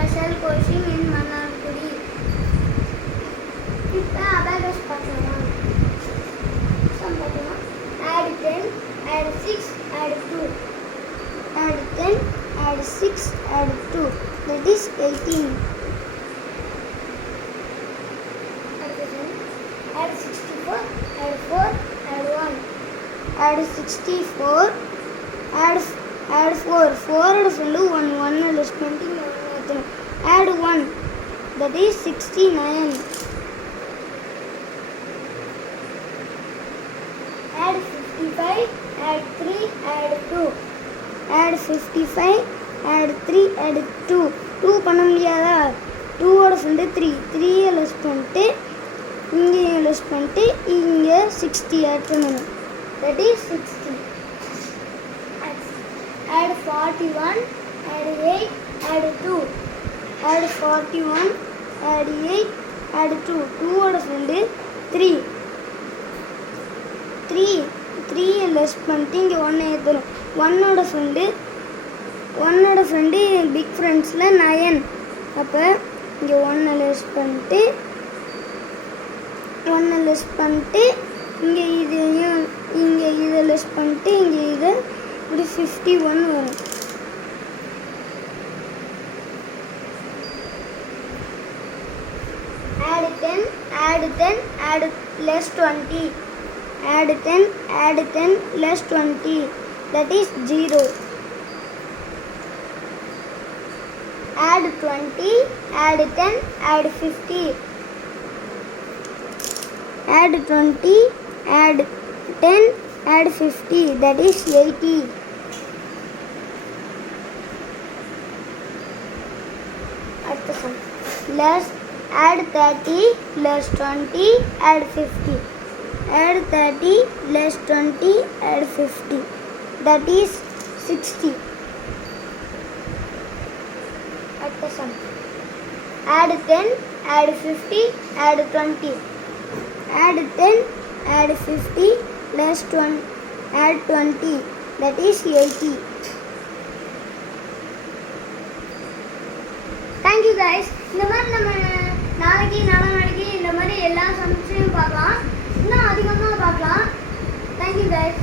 special coaching in Manargudi. இப்போ abacus பார்க்கலாம். Sum பார்க்கலாம். Add 10, add 6, add 2. Add 10, add 6, add 2. That is 18. Add 64, add 4, add 1. Add 64, add 4. 4 சொல்லு 1 1 less 20 add 1, that is 69. Add 55, add 3, add 2. Add 55, add 3, add 2. 2 பண்ண முடியாதா? 2 ஓட ஃப்ரெண்டு 3. 3 லெஸ் பண்ணிட்டு இங்கே லெஸ் பண்ணிட்டு இங்கே 60 ஆட் பண்ணணும். That is 60. Add 41, add 8, add 2. Add 41, add 8, add 2. 2 ஓட ஃப்ரெண்டு 3. 3 லெஸ் பண்ணிட்டு இங்கே 1 ஏற்றணும். 1 ஓட ஃப்ரெண்டு பிக் ஃப்ரெண்ட்ஸில் 9. அப்போ இங்கே 1 லெஸ் பண்ணிட்டு இங்கே இதையும் இங்கே இதை லெஸ் பண்ணிட்டு இங்கே இதை இப்படி 51 வரும். Add 10, add 10, add less 20. Add 10, add 10, less 20. That is 0. Add 20, add 10, add 50. Add 20, add 10, add 50. That is 80. At the sum. Less add 30, less 20, add 50. Add 30, less 20, add 50. That is 60. At the sum. Add 10, add 50, add 20. Add 10, add 50, less 20, add 20. That is 80. Thank you guys. இந்த மாதிரி நம்ம நாளைக்கு இந்த மாதிரி எல்லா சம்ஸையும் பார்க்கலாம். இன்னும் அதிகமாக பார்க்கலாம். Thank you guys.